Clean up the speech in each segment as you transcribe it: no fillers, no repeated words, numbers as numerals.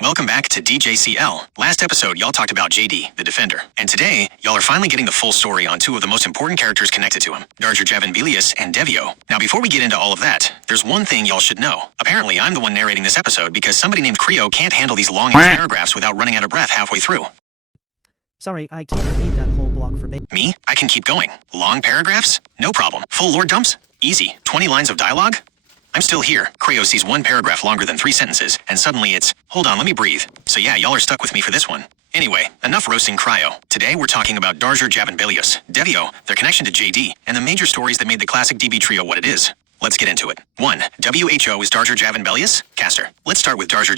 Welcome back to DJCL. Last episode, y'all talked about JD, the Defender. And today, y'all are finally getting the full story on two of the most important characters connected to him, Darjer and Devio. Now, before we get into all of that, there's one thing y'all should know. Apparently, I'm the one narrating this episode because somebody named Creo can't handle these long paragraphs without running out of breath halfway through. Sorry, I can't repeat that whole block for Me? I can keep going. Long paragraphs? No problem. Full lore dumps? Easy. 20 lines of dialogue? I'm still here. Creo sees one paragraph longer than 3 sentences, and suddenly it's, hold on, let me breathe. So yeah, y'all are stuck with me for this one. Anyway, enough roasting Creo. Today we're talking about Darjer, Devio, their connection to JD, and the major stories that made the classic DB trio what it is. Let's get into it. 1. WHO is Darjer Caster. Let's start with Darjer.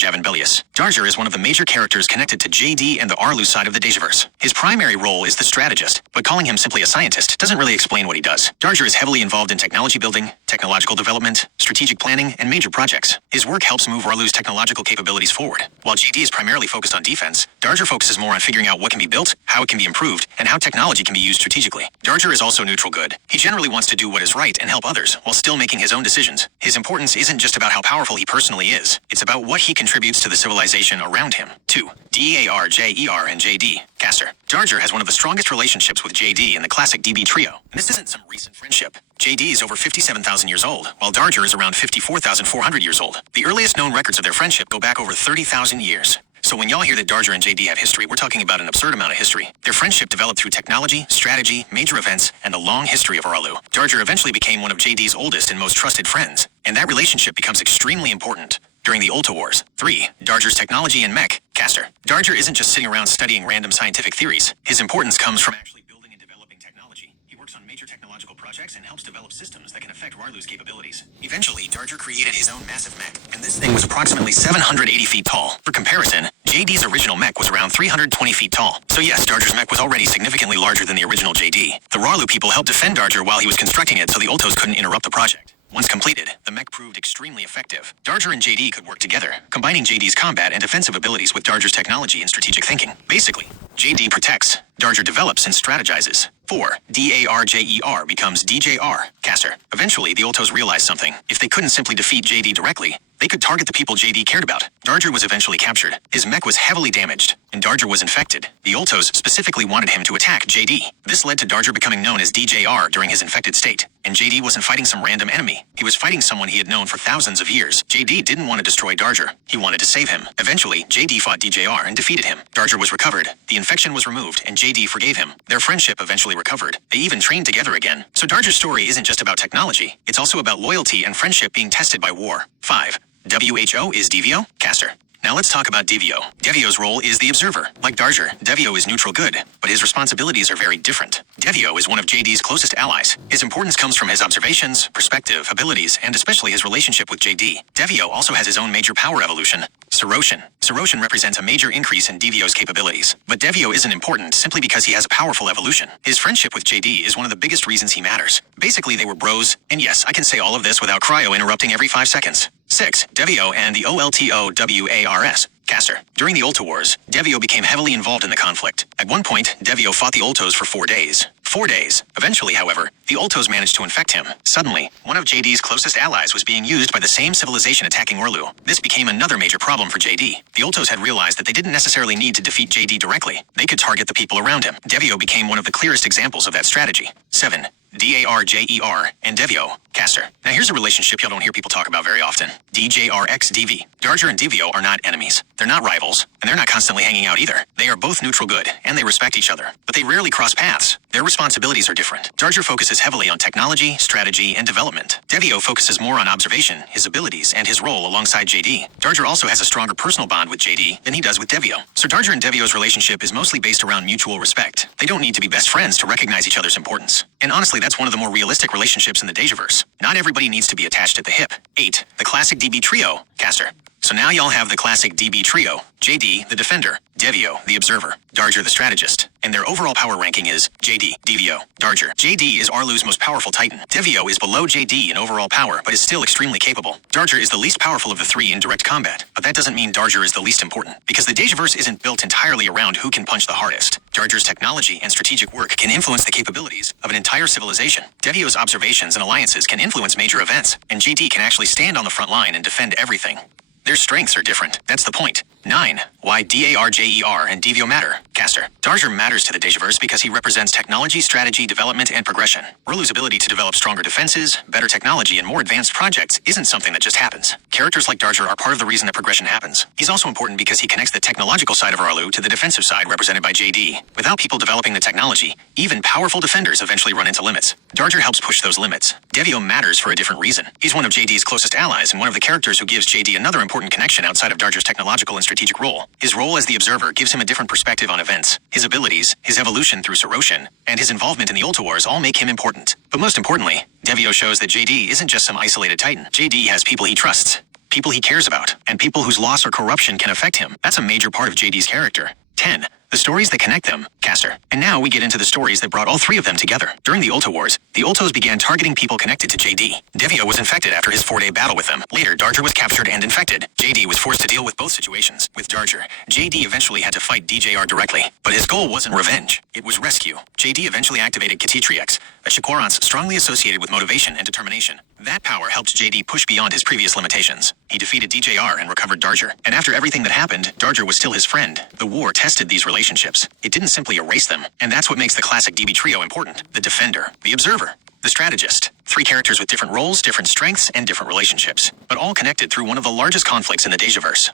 Darjer is one of the major characters connected to JD and the Arlu side of the Dejaverse. His primary role is the strategist, but calling him simply a scientist doesn't really explain what he does. Darjer is heavily involved in technology building, technological development, strategic planning, and major projects. His work helps move Arlu's technological capabilities forward. While JD is primarily focused on defense, Darjer focuses more on figuring out what can be built, how it can be improved, and how technology can be used strategically. Darjer is also neutral good. He generally wants to do what is right and help others, while still making his own decisions. His importance isn't just about how powerful he personally is, it's about what he contributes to the civilization around him. 2. Darjer and JD. Caster. Darjer has one of the strongest relationships with JD in the classic DB trio. And this isn't some recent friendship. JD is over 57,000 years old, while Darjer is around 54,400 years old. The earliest known records of their friendship go back over 30,000 years. So when y'all hear that Darjer and JD have history, we're talking about an absurd amount of history. Their friendship developed through technology, strategy, major events, and the long history of Arlu. Darjer eventually became one of JD's oldest and most trusted friends, and that relationship becomes extremely important during the Ulta Wars. 3. Darjer's technology and mech. Caster. Darjer isn't just sitting around studying random scientific theories. His importance comes from actually building and developing technology. He works on major technological projects and helps develop systems that can affect Arlu's capabilities. Eventually, Darjer created his own massive mech, and this thing was approximately 780 feet tall. For comparison, JD's original mech was around 320 feet tall. So yes, Darjer's mech was already significantly larger than the original JD. The Arlu people helped defend Darjer while he was constructing it so the Ultos couldn't interrupt the project. Once completed, the mech proved extremely effective. Darjer and JD could work together, combining JD's combat and defensive abilities with Darjer's technology and strategic thinking. Basically, JD protects, Darjer develops and strategizes. 4. Darjer becomes DJR, Caster. Eventually, the Ultos realized something. If they couldn't simply defeat JD directly, they could target the people JD cared about. Darjer was eventually captured. His mech was heavily damaged, and Darjer was infected. The Ultos specifically wanted him to attack JD. This led to Darjer becoming known as DJR during his infected state. And JD wasn't fighting some random enemy. He was fighting someone he had known for thousands of years. JD didn't want to destroy Darjer. He wanted to save him. Eventually, JD fought DJR and defeated him. Darjer was recovered. The infection was removed, and JD forgave him. Their friendship eventually recovered. They even trained together again. So Darjer's story isn't just about technology. It's also about loyalty and friendship being tested by war. 5. WHO is Devio, Caster. Now let's talk about Devio. Devio's role is the observer. Like Darjer, Devio is neutral good, but his responsibilities are very different. Devio is one of JD's closest allies. His importance comes from his observations, perspective, abilities, and especially his relationship with JD. Devio also has his own major power evolution, Soroshin. Soroshin represents a major increase in Devio's capabilities. But Devio isn't important simply because he has a powerful evolution. His friendship with JD is one of the biggest reasons he matters. Basically, they were bros, and yes, I can say all of this without Cryo interrupting every 5 seconds. 6. Devio and the OLTOWARS. Caster. During the Ulta Wars, Devio became heavily involved in the conflict. At one point, Devio fought the Ultos for 4 days. 4 days. Eventually, however, the Ultos managed to infect him. Suddenly, one of JD's closest allies was being used by the same civilization attacking Arlu. This became another major problem for JD. The Ultos had realized that they didn't necessarily need to defeat JD directly. They could target the people around him. Devio became one of the clearest examples of that strategy. 7. Darjer and Devio, Caster. Now here's a relationship y'all don't hear people talk about very often. DJRXDV. Darjer and Devio are not enemies. They're not rivals, and they're not constantly hanging out either. They are both neutral good, and they respect each other. But they rarely cross paths. Their responsibilities are different. Darjer focuses heavily on technology, strategy, and development. Devio focuses more on observation, his abilities, and his role alongside JD. Darjer also has a stronger personal bond with JD than he does with Devio. So Darjer and Devio's relationship is mostly based around mutual respect. They don't need to be best friends to recognize each other's importance. And honestly, that's one of the more realistic relationships in the Dejaverse. Not everybody needs to be attached at the hip. 8. The classic DB trio, Caster. So now y'all have the classic DB trio, JD, the Defender, Devio, the Observer, Darjer, the Strategist, and their overall power ranking is JD, Devio, Darjer. JD is Arlu's most powerful titan. Devio is below JD in overall power, but is still extremely capable. Darjer is the least powerful of the three in direct combat, but that doesn't mean Darjer is the least important, because the Dejaverse isn't built entirely around who can punch the hardest. Darjer's technology and strategic work can influence the capabilities of an entire civilization. Devio's observations and alliances can influence major events, and JD can actually stand on the front line and defend everything. Their strengths are different. That's the point. 9. Why Darjer and Devio matter. Caster. Darjer matters to the Dejaverse because he represents technology, strategy, development, and progression. Rolu's ability to develop stronger defenses, better technology, and more advanced projects isn't something that just happens. Characters like Darjer are part of the reason that progression happens. He's also important because he connects the technological side of Rolu to the defensive side represented by JD. Without people developing the technology, even powerful defenders eventually run into limits. Darjer helps push those limits. Devio matters for a different reason. He's one of JD's closest allies and one of the characters who gives JD another important connection outside of Darjer's technological and strategic role. His role as the observer gives him a different perspective on events. His abilities, his evolution through Soroshin, and his involvement in the Ultra Wars all make him important. But most importantly, Devio shows that JD isn't just some isolated titan. JD has people he trusts, people he cares about, and people whose loss or corruption can affect him. That's a major part of JD's character. 10. The stories that connect them. Caster. And now we get into the stories that brought all three of them together. During the Ultra Wars, the Ultos began targeting people connected to JD. Devio was infected after his 4-day battle with them. Later, Darjer was captured and infected. JD was forced to deal with both situations. With Darjer, JD eventually had to fight DJR directly. But his goal wasn't revenge. It was rescue. JD eventually activated Katitriex, a Shakorans strongly associated with motivation and determination. That power helped JD push beyond his previous limitations. He defeated DJR and recovered Darjer. And after everything that happened, Darjer was still his friend. The war tested these relationships. It didn't simply erase them. And that's what makes the classic DB trio important. The defender, the observer, the strategist. 3 characters with different roles, different strengths, and different relationships. But all connected through one of the largest conflicts in the Dejaverse.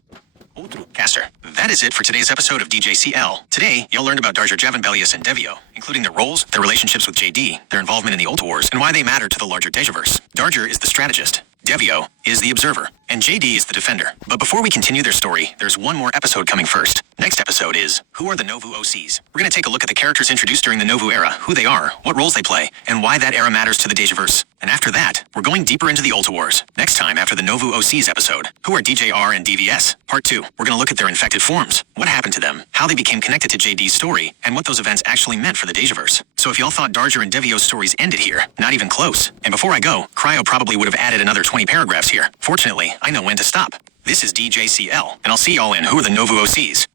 Caster. That is it for today's episode of DJCL. Today, you'll learn about Darjer, Javanbelius, and Devio, including their roles, their relationships with JD, their involvement in the Ultra Wars, and why they matter to the larger Dejaverse. Darjer is the strategist. Devio is the observer, and JD is the defender. But before we continue their story, there's one more episode coming first. Next episode is, Who are the Novu OCs? We're going to take a look at the characters introduced during the Novu era, who they are, what roles they play, and why that era matters to the Dejaverse. And after that, we're going deeper into the Ultra Wars. Next time, after the Novu OCs episode, Who are DJR and DVS? Part 2, we're going to look at their infected forms, what happened to them, how they became connected to JD's story, and what those events actually meant for the Dejaverse. So if y'all thought Darjer and Devio's stories ended here, not even close. And before I go, Cryo probably would have added another 20 paragraphs here. Fortunately, I know when to stop. This is DJCL, and I'll see y'all in Who are the Novu OCs?